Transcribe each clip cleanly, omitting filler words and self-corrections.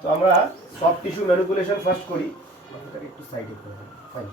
তো আমরা soft tissue manipulation first করি। মাথাটাকে একটু সাইডে করে দেবো। ফাইন।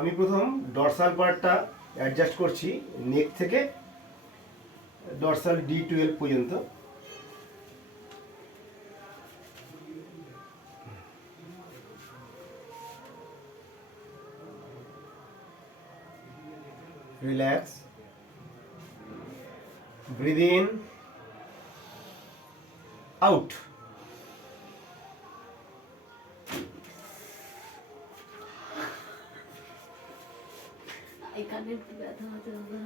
আমি প্রথম ডরসাল পার্টটা অ্যাডজাস্ট করছি, নেক থেকে ডরসাল D12 পর্যন্ত। Relax, breathe in, out. এখানে একটু ব্যথা হতে হবে।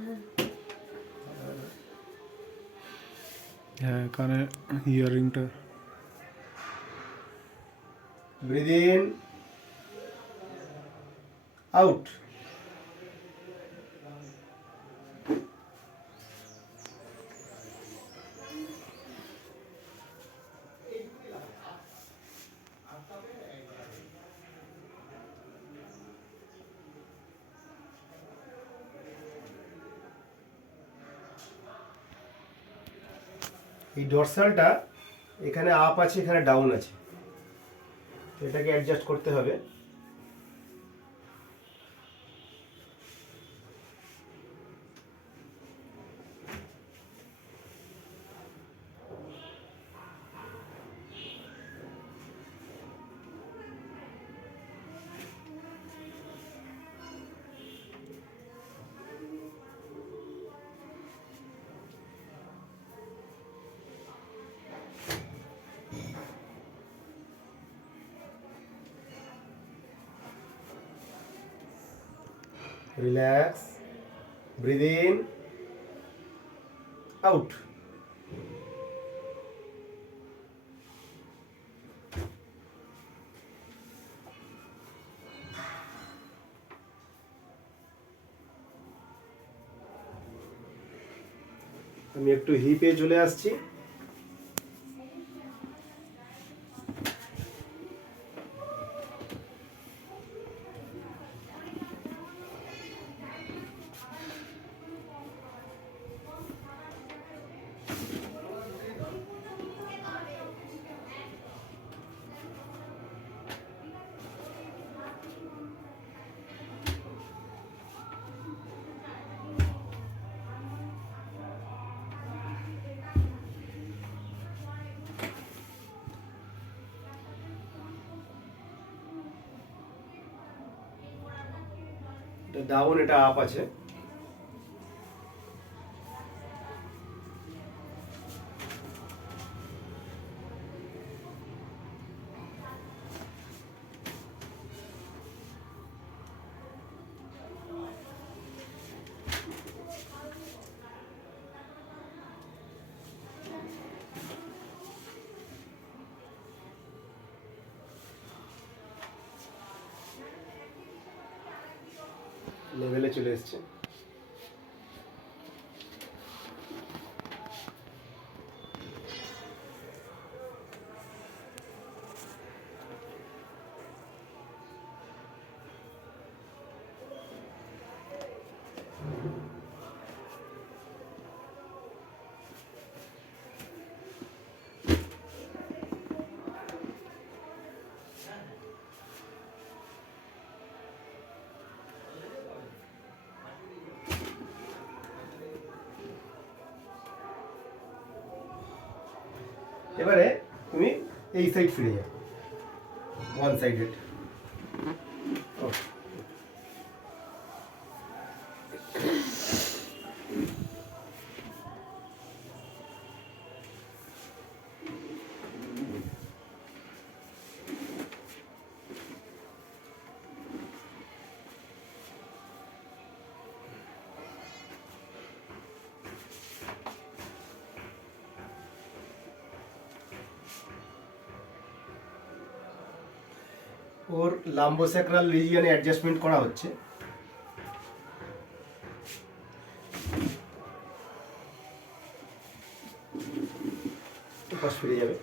হ্যাঁ, কানে ইয়ারিংটা। Breathe in, out. এই ডরসালটা এখানে আপ আছে, এখানে ডাউন আছে, এটাকে অ্যাডজাস্ট করতে হবে। Relax, breathe in, out. আমি একটু হিপে চলে আসছি। এটা ডাউন, এটা আপ আছে। লেভেলে চলে এসছে। এবারে তুমি এই সাইড ফিরে যাও, ওয়ান সাইডেড। ওর লাম্বোস্যাক্রাল রিজিয়নে অ্যাডজাস্টমেন্ট করা হচ্ছে। পাশ ফিরে যাবে।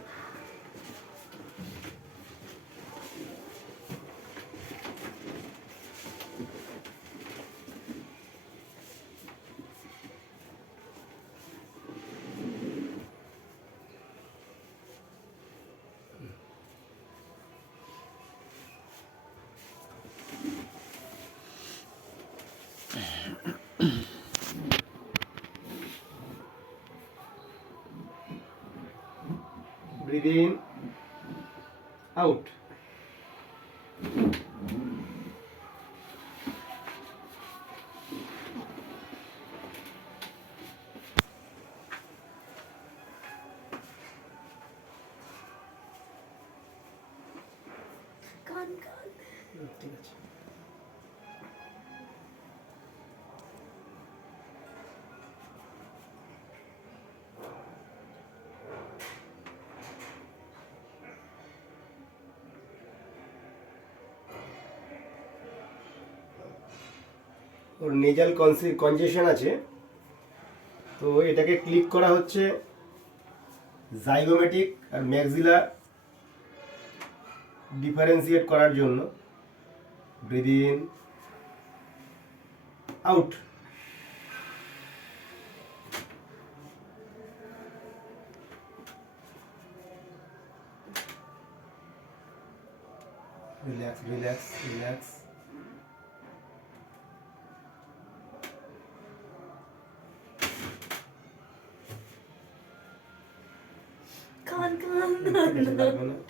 Breathe in, out. ঠিক আছে। ওর নেজাল কনজেশন আছে, তো এটাকে ক্লিক করা হচ্ছে জাইগোমেটিক আর ম্যাক্সিলা ডিফারেন্সিয়েট করার জন্য। Breathe in, out. Relax relax relax.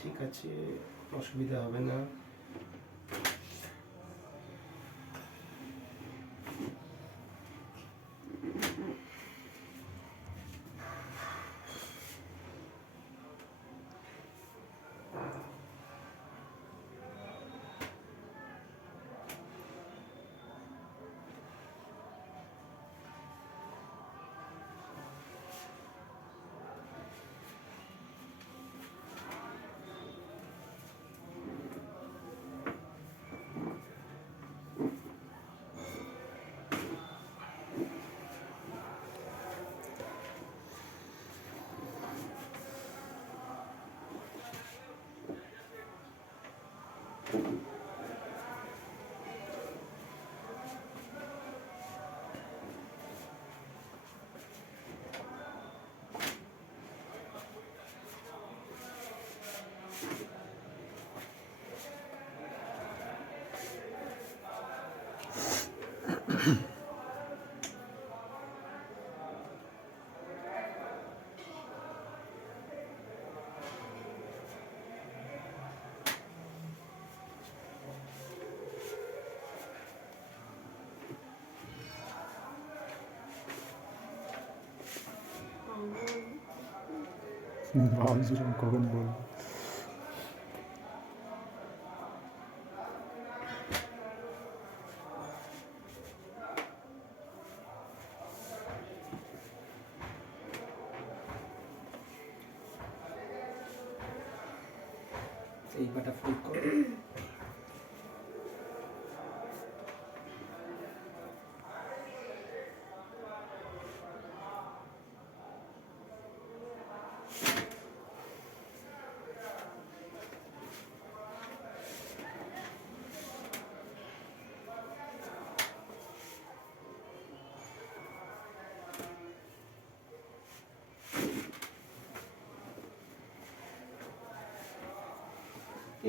ঠিক আছে, অসুবিধা হবে না। ভাবছিলাম কখন বলবো। এই পাটা ফ্লিপ করো।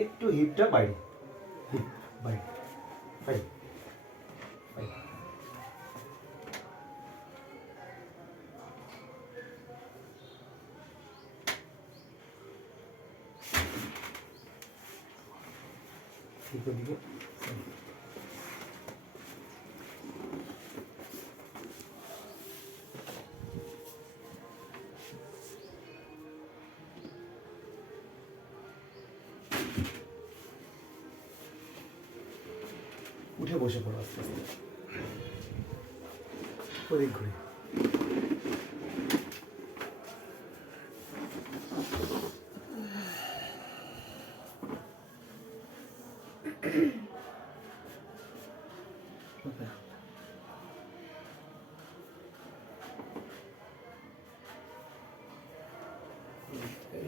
একটু হিপটা বাইরে, হিপ বাইরে, ফাইন ফাইন। হিপের দিকে উঠে বসে পড়ো আস্তে আস্তে, ওদিক ঘুরে।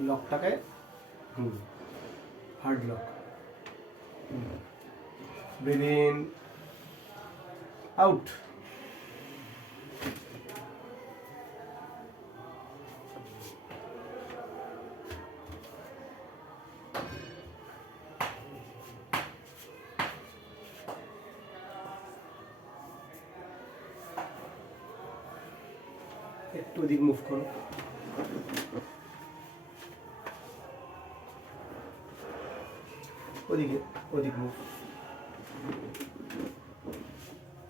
লকটাকে hard lock, breathe in out. একটু ওদিক মুভ করো, ওদিকে ওদিক মুভ,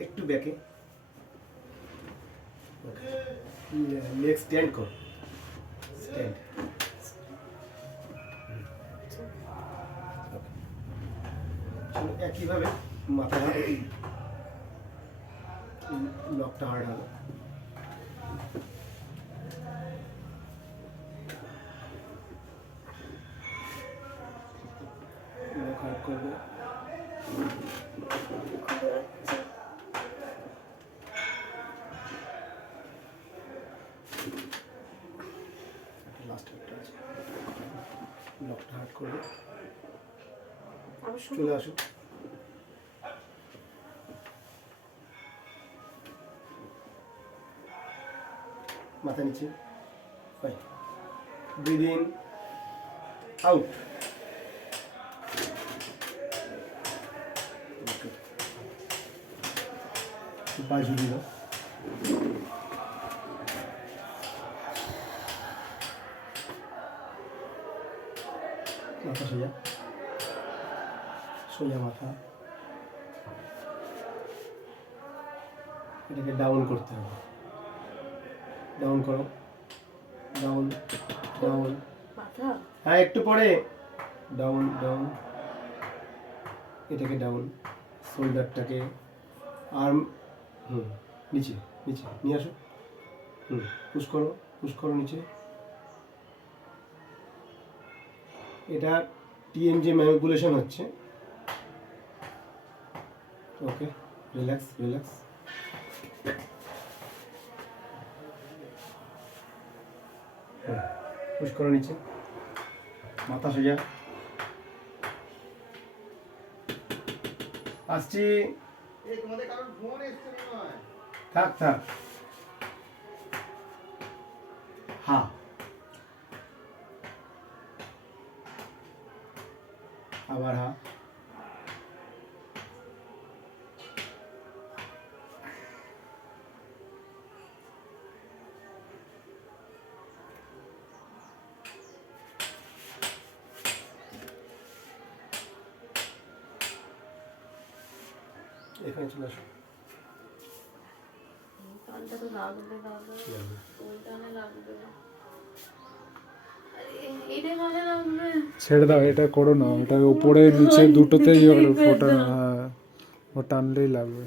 একটু ব্যাকে, লেগ স্ট্যান্ড কর, স্ট্যান্ড। চলো একইভাবে মাথা লকটা হার্ড হবে। হার্ড করবে, লাস্ট একটা আছে, লকটা হার্ড করবে। চলে আসো, মাথা নিচে, ফাইন, ব্রিথ ইন আউট। পা ঝুলিয়ে দাও, মাথা সোজা, সোজা মাথা। এটাকে ডাউন করতে হবে, ডাউন করো, ডাউন ডাউন, হ্যাঁ একটু পরে, ডাউন ডাউন, এটাকে ডাউন, শোল্ডারটাকে আর্ম নিচে নিচে নিয়ে আসো, পুশ করো নিচে। এটা টিএমজি ম্যানিপুলেশন হচ্ছে। ওকে, রিল্যাক্স রিল্যাক্স। পুশ করো নিচে, মাথা সোজা, আসছি, থাক থাক, হ্যাঁ আবার হ্যাঁ, এখানে চলে আসো। কানটা তো লাগবে দাদা, ওইখানে লাগবে, এটা কানে লাগবে। ছেড়ে দাও, এটা করো না, ওটা উপরে নিচে দুটোতেই ওর ফোটা, হ্যাঁ ও টানলেই লাগবে।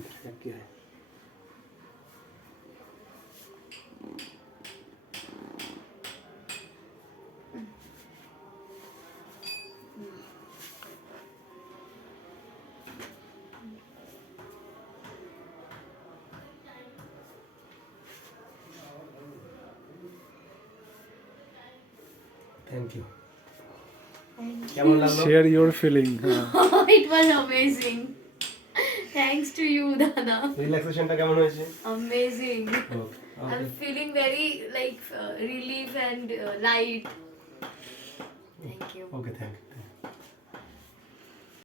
Thank you. কেমন লাগলো? Share your feeling. It was amazing. Thanks to you, Dada. রিল্যাক্সেশনটা কেমন হয়েছে? Amazing. Okay. I'm feeling very like relief and light. Thank you. Okay, thank you.